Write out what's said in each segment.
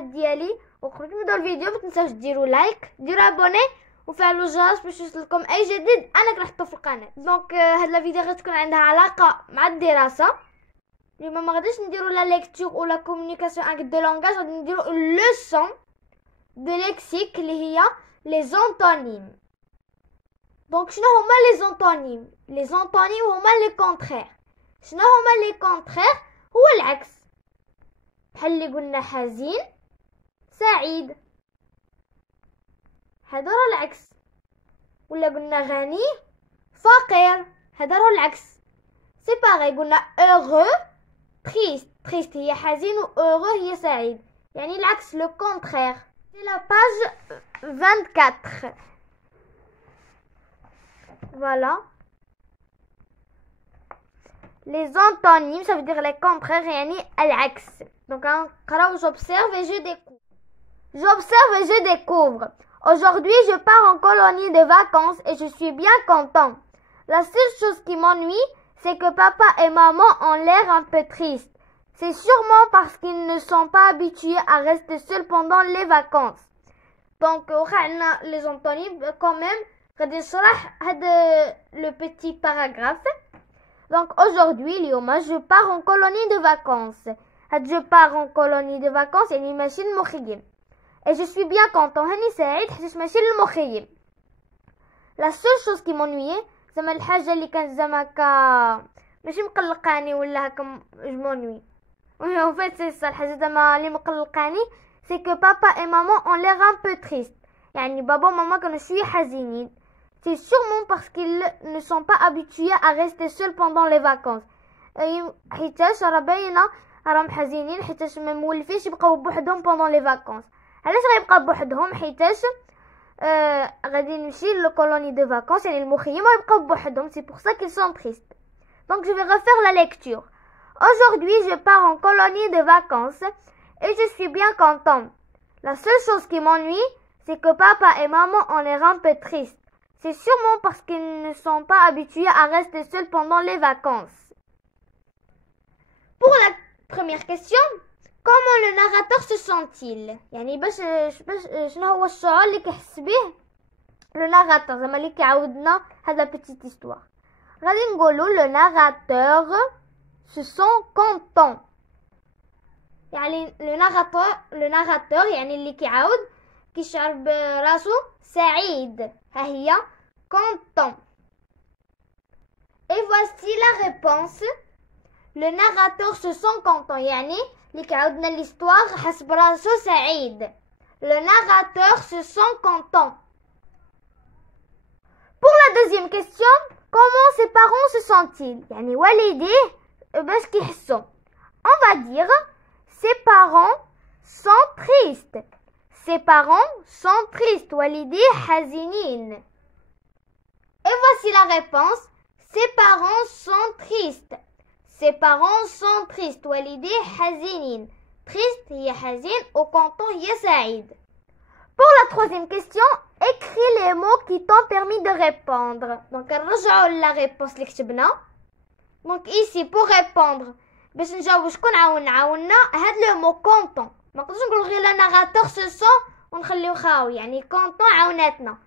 ديالي وقبل ما نبداو الفيديو ما تنساوش ديروا لايك ديروا ابوني وفعلوا الجرس باش يوصلكم اي جديد انا كنحطو في القناه. دونك هاد الفيديو غتكون عندها علاقه مع الدراسه. اليوم ما غاديش نديروا لا ليكتور ولا كومونيكاسيون افيك دو لونغاج، غادي نديروا لوسون دو ليكسيك اللي هي لي زونتونيم. دونك شنو هما لي زونتونيم؟ لي زونتونيم هما لي كونترير. شنو هما لي كونترير؟ هو العكس، بحال اللي قلنا حزين سعيد، هذا راه العكس. ولا قلنا غني فقير، هذا راه العكس. سي باغي، قلنا heureux triste، triste هي حزين و heureux هي سعيد، يعني العكس لو كونترير. سي لا باج 24. Voilà. Les antonymes, ça veut dire les contraires, yani العكس. Donc j'observe et je découvre. J'observe et je découvre. Aujourd'hui, je pars en colonie de vacances et je suis bien content. La seule chose qui m'ennuie, c'est que papa et maman ont l'air un peu tristes. C'est sûrement parce qu'ils ne sont pas habitués à rester seuls pendant les vacances. Donc, les antonymes, quand même, le petit paragraphe. Donc aujourd'hui je pars en colonie de vacances. Je pars en colonie de vacances يعني ماشي للمخيم. Et je suis bien content. هاني سعيد حيت ماشي للمخيم. La seule chose qui m'ennuyait زعما الحاجه اللي كانت زعما ماشي مقلقاني ولا هكا جمونوي. En fait c'est ça الحاجه زعما اللي مقلقاني c'est que papa et maman ont l'air un peu tristes. يعني بابا وماما كانوا شويه حزينين. C'est sûrement parce qu'ils ne sont pas habitués à rester seuls pendant les vacances. حيتاش راه باينه راهم حزينين حيتاش ما مولفينش يبقاو بوحدهم pendant les vacances. علاش غيبقى بوحدهم؟ حيتاش غادي نمشي للكولوني دو vacances يعني المخيم غيبقاو بوحدهم. C'est pour ça qu'ils sont tristes. Donc je vais refaire la lecture. Aujourd'hui je pars en colonie de vacances et je suis bien content. La seule chose qui m'ennuie, c'est que papa et maman ont l'air un peu tristes. C'est sûrement parce qu'ils ne sont pas habitués à rester seuls pendant les vacances. Pour la première question, comment le narrateur se sent-il؟ يعني باش شنو هو الشعور اللي كيحس به le narrateur زعما اللي كيعاودنا هاد لا petite histoire. غادي نقولوا le narrateur se sent content. يعني le narrateur يعني اللي كيعاود كيشعر براسو سعيد. ها هي content. Et voici la réponse. Le narrateur se sent content يعني اللي كيعاودنا l'histoire حس براسو سعيد. Le narrateur se sent content. Pour la deuxième question, comment ses parents se sentent-ils؟ يعني والديه باش كيحسوا. On va dire ses parents sont tristes. Ses parents sont tristes. والديه حزينين. Et voici la réponse. Ses parents sont tristes. Ses parents sont tristes. والديه حزينين. Triste هي حزين و content هي سعيد. Pour la troisième question, écris les mots qui t'ont permis de répondre. Donc نرجعوا la réponse اللي كتبنا. Donc ici pour répondre باش نجاوب شكون عاونا هاد لو مو content. ما نقدرش نقول غير لا ناراتور سو سون ونخليو خاوي يعني كونطون عاوناتنا.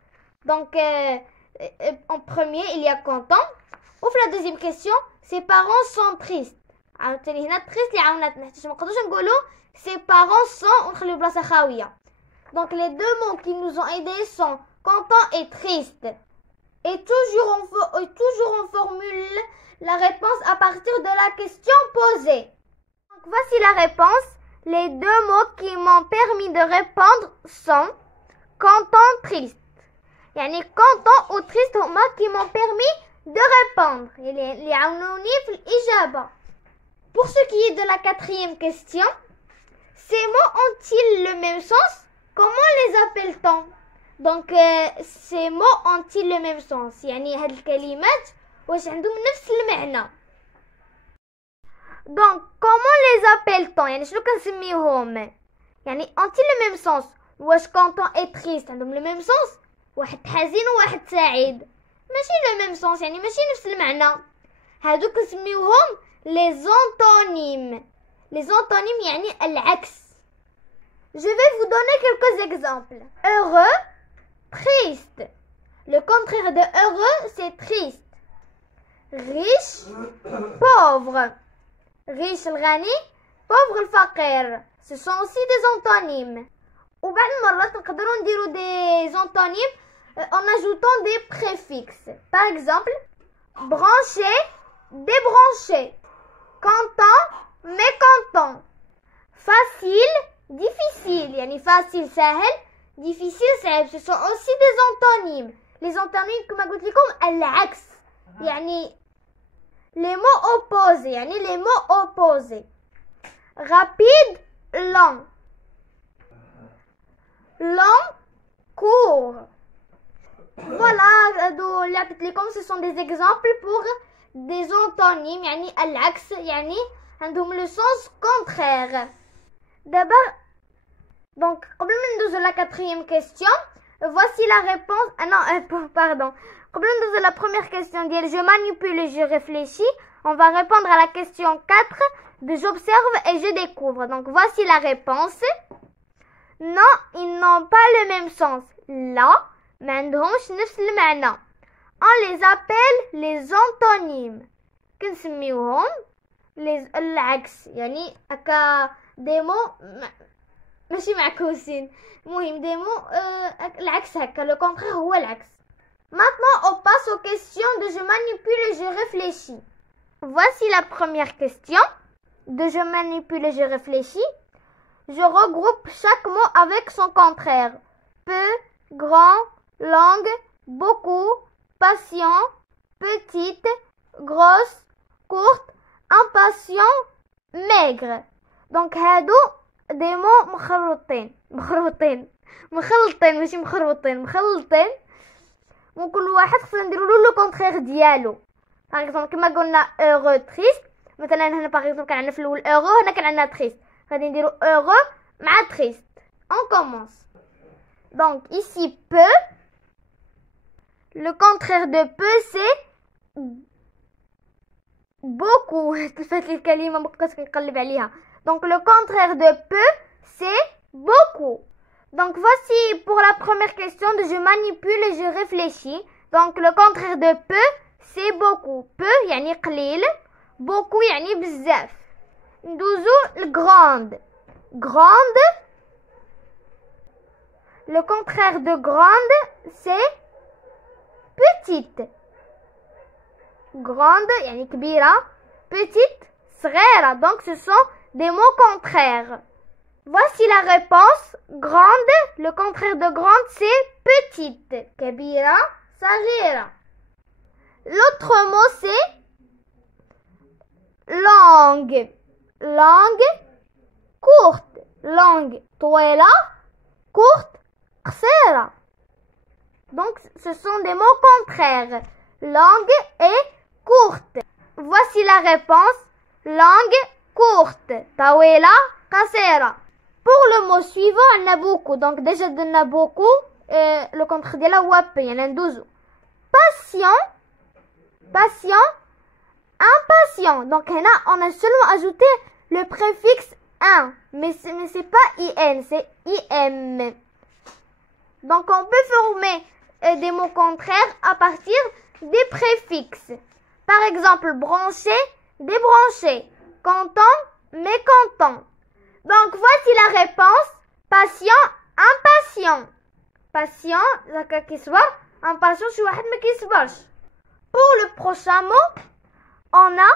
دونك en premier il y a content. وفي la deuxième question ses parents sont tristes. عاوتاني هنا triste اللي عاوناتنا حيت ما نقدرش نقولوا ses parents sont ونخليو بلاصه خاويه. Donc les deux mots qui nous ont aidés sont content et triste. Et toujours on formule la réponse à partir de la question posée. Donc voici la réponse. Les deux mots qui m'ont permis de répondre sont content, triste. يعني content ou triste هما qui m'ont permis de répondre. اللي عاونوني في الإجابة. Pour ce qui est de la quatrième question, ces mots ont-ils le même sens? Comment les appelle-t-on? Donc ces mots ont-ils le même sens؟ يعني هاد الكلمات واش عندهم نفس المعنى. Donc comment les appelle-t-on؟ يعني شنو كنسميوهم؟ يعني ont-ils le même sens؟ واش content et triste عندهم le même sens؟ واحد حزين وواحد سعيد ماشي le même sens يعني ماشي نفس المعنى. هادو كنسميوهم les antonymes. les antonymes يعني العكس. Je vais vous donner quelques exemples. Heureux, triste. Le contraire de heureux, c'est triste. Riche, pauvre. Riche الغني, pauvre الفقير. Ce sont aussi des antonymes. وبعض المرات نقدروا نديروا des antonymes en ajoutant des préfixes. Par exemple, branché, débranché. Content, mécontent. Facile, difficile. يعني facile سهل, difficile صعب. Ce sont aussi des antonymes. Les antonymes كما قلت لكم العكس. يعني les mots opposés. يعني les mots opposés. Rapide, lent. Long, court. Voilà, اللي عطيت لكم ce sont des exemples pour des antonymes. يعني العكس, يعني عندهم le sens contraire. D'abord, donc قبل ما ندوزو la quatrième question, voici la réponse. Ah non, pardon. قبل ما ندوزو la première question ديال je manipule et je réfléchis, on va répondre à la question 4 de j'observe et je découvre. Donc voici la réponse. Non, ils n'ont pas le même sens. لا ما عندهمش نفس المعنى. On les appelle les antonymes. كنسميوهم العكس. يعني هكا des mots ماشي معكوسين. المهم des mots العكس هكا. Le contraire هو العكس. Maintenant on passe aux questions de je manipule et je réfléchis. Voici la première question de je manipule et je réfléchis. Je regroupe chaque mot avec son contraire. Peu, grand, longue, beaucoup, patient, petite, grosse, courte, impatient, maigre. Donc هادو des mots مخلطين ماشي مخلطين وكل واحد خصنا نديرو له لو كونترير ديالو. par exemple كما قلنا heureux triste, مثلا هنا par exemple كان عندنا في الاول heureux, هنا كان عندنا triste. غادي نديرو heureux مع triste. On commence. Donc ici peu, le contraire de peu c'est beaucoup. تلفت لي الكلمه ما بقيتش كنقلب عليها. Donc le contraire de peu c'est beaucoup. Donc voici pour la première question de je manipule et je réfléchis. Donc le contraire de peu c'est beaucoup. Peu يعني قليل, beaucoup يعني بزاف. ندوزو grande. Grande, le contraire de grande c'est petite. Grande يعني كبيرة, petite صغيرة. Donc ce sont des mots contraires. Voici la réponse. Grande, le contraire de grande c'est petite. كبيرة صغيرة. L'autre mot c'est longue. Longue, courte. Longue طويلة, courte قصيرة. Donc ce sont des mots contraires. Longue et courte. Voici la réponse. Longue, courte. طويلة قصيرة. Pour le mot suivant, on a beaucoup. Donc déjà on a beaucoup. Le contraire ديالها هو peu. يعني ندوزو. Patient, patient, impatient. Donc هنا on a seulement ajouté le préfixe un, mais c'est pas in, c'est im. Donc on peut former des mots contraires à partir des préfixes. Par exemple, branché, débranché, content, mécontent. Donc voici la réponse. Patient, impatient. Patient, هكا كيصبر. Impatient, شي واحد ما كيصبرش. Pour le prochain mot, on a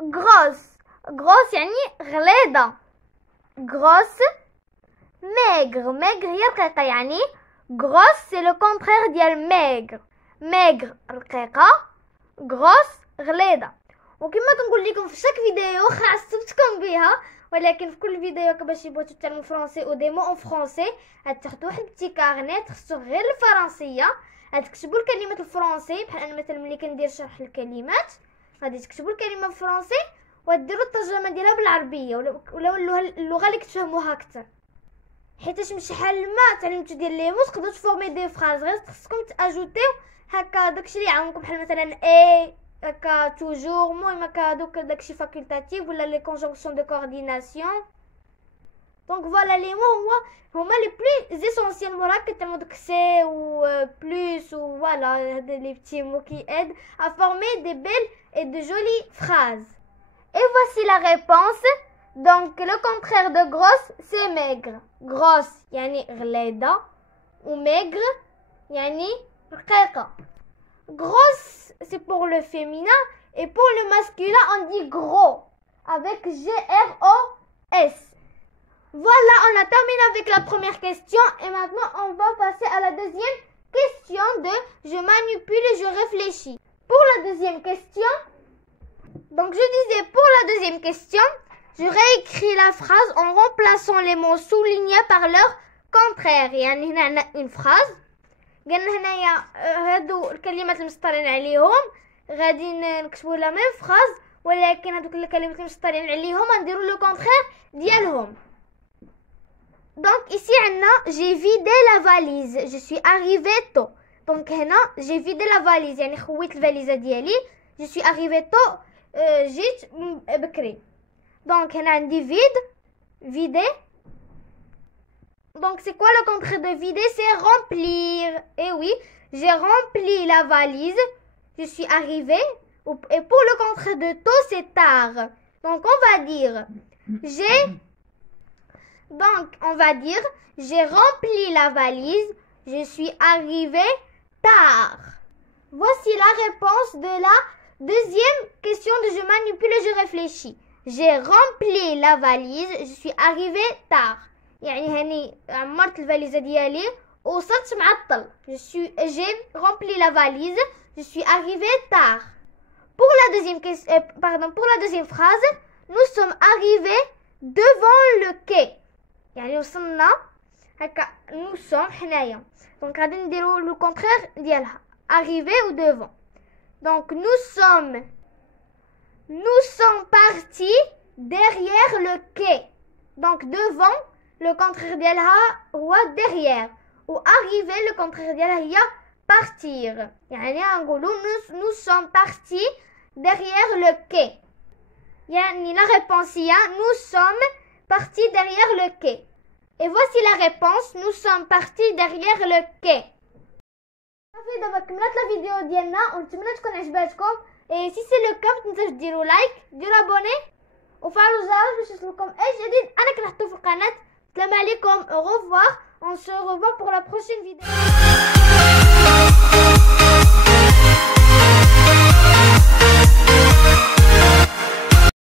grosse. Grosse يعني غليظة. Grosse, maigre. Maigre هي رقيقة. يعني grosse c'est le contraire ديال maigre. Maigre رقيقة, grosse غليظة. وكما كنقول لكم في شاك فيديو عصبتكم بها, ولكن في كل فيديو باش يبغوا تتعلموا فرونسي او دي مو اون فرونسي غتاخدوا واحد بتي كارني تخصو غير الفرنسيه, غتكتبوا الكلمات الفرنسي بحال انا مثلا ملي كندير شرح الكلمات غادي تكتبوا الكلمه بالفرنسي وديروا الترجمه ديالها بالعربيه ولا اللغه اللي كتفهموها اكثر, حيتاش من شحال ما تعلمتوا ديال لي مو تقدروا تفورمي دي فراز, غير خصكم تاجوتيو هكا داكشي اللي يعاونكم بحال مثلا اي هكا توجور. المهم هكا دوك داكشي فاكولتاتيف ولا لي كونجونكسيون دو كورديناسيون. Donc voilà, les mots هما les plus essentiels c'est ou plus ou voilà les petits mots qui aident à former des belles et de jolies phrases. Et voici la réponse. Donc le contraire de grosse c'est maigre. Grosse يعني غليظة ou maigre يعني رقيقة. Grosse c'est pour le féminin et pour le masculin on dit gros avec G-R-O-S. Voilà, on a terminé avec la première question et maintenant on va passer à la deuxième question de je manipule et je réfléchis. Pour la deuxième question, donc je disais pour la deuxième question, je réécris la phrase en remplaçant les mots soulignés par leur contraire. يعني هنا عندنا une phrase قالنا هنايا هادو الكلمات المسطرين عليهم غادي نكتبوا لا ميم phrase ولكن هادوك الكلمات المسطرين عليهم نديروا لو كونترير ديالهم. Donc ici j'ai vidé la valise, je suis arrivée tôt. Donc هنا j'ai vidé la valise يعني خويت الفاليزة ديالي. Je suis arrivée tôt, جيت بكري. Donc هنا عندي vide, vider. Donc c'est quoi le contraire de vider? C'est remplir. Et oui, j'ai rempli la valise, je suis arrivée. Et pour le contraire de tôt, c'est tard. Donc on va dire j'ai rempli la valise, je suis arrivée tard. Voici la réponse de la deuxième question de je manipule et je réfléchis. J'ai rempli la valise, je suis arrivée tard. يعني هني عمرت الفاليزة ديالي وصلت معطل. J'ai rempli la valise, je suis arrivée tard. Pour la deuxième phrase, nous sommes arrivés devant le quai. يعني وصلنا هكا nous sommes حنايا. Donc غادي نديرو le contraire ديالها arriver ou devant. Donc nous sommes partis derrière le quai. Donc devant le contraire ديالها هو derrière ou arriver le contraire ديالها هي partir. يعني نقولوا nous sommes partis derrière le quai. يعني la réponse هي nous sommes partis derrière le quai. Et voici la réponse, nous sommes partis derrière le quai. صافي دابا كملت لا فيديو ديالنا ونتمنى تكون عجباتكم. Et si c'est le cas ما تنساوش ديروا لايك ديروا ابوني وفعلوا الجرس باش يوصلكم اي جديد انا كنحطو في القناه. السلام عليكم, au revoir, on se revoit pour la prochaine vidéo.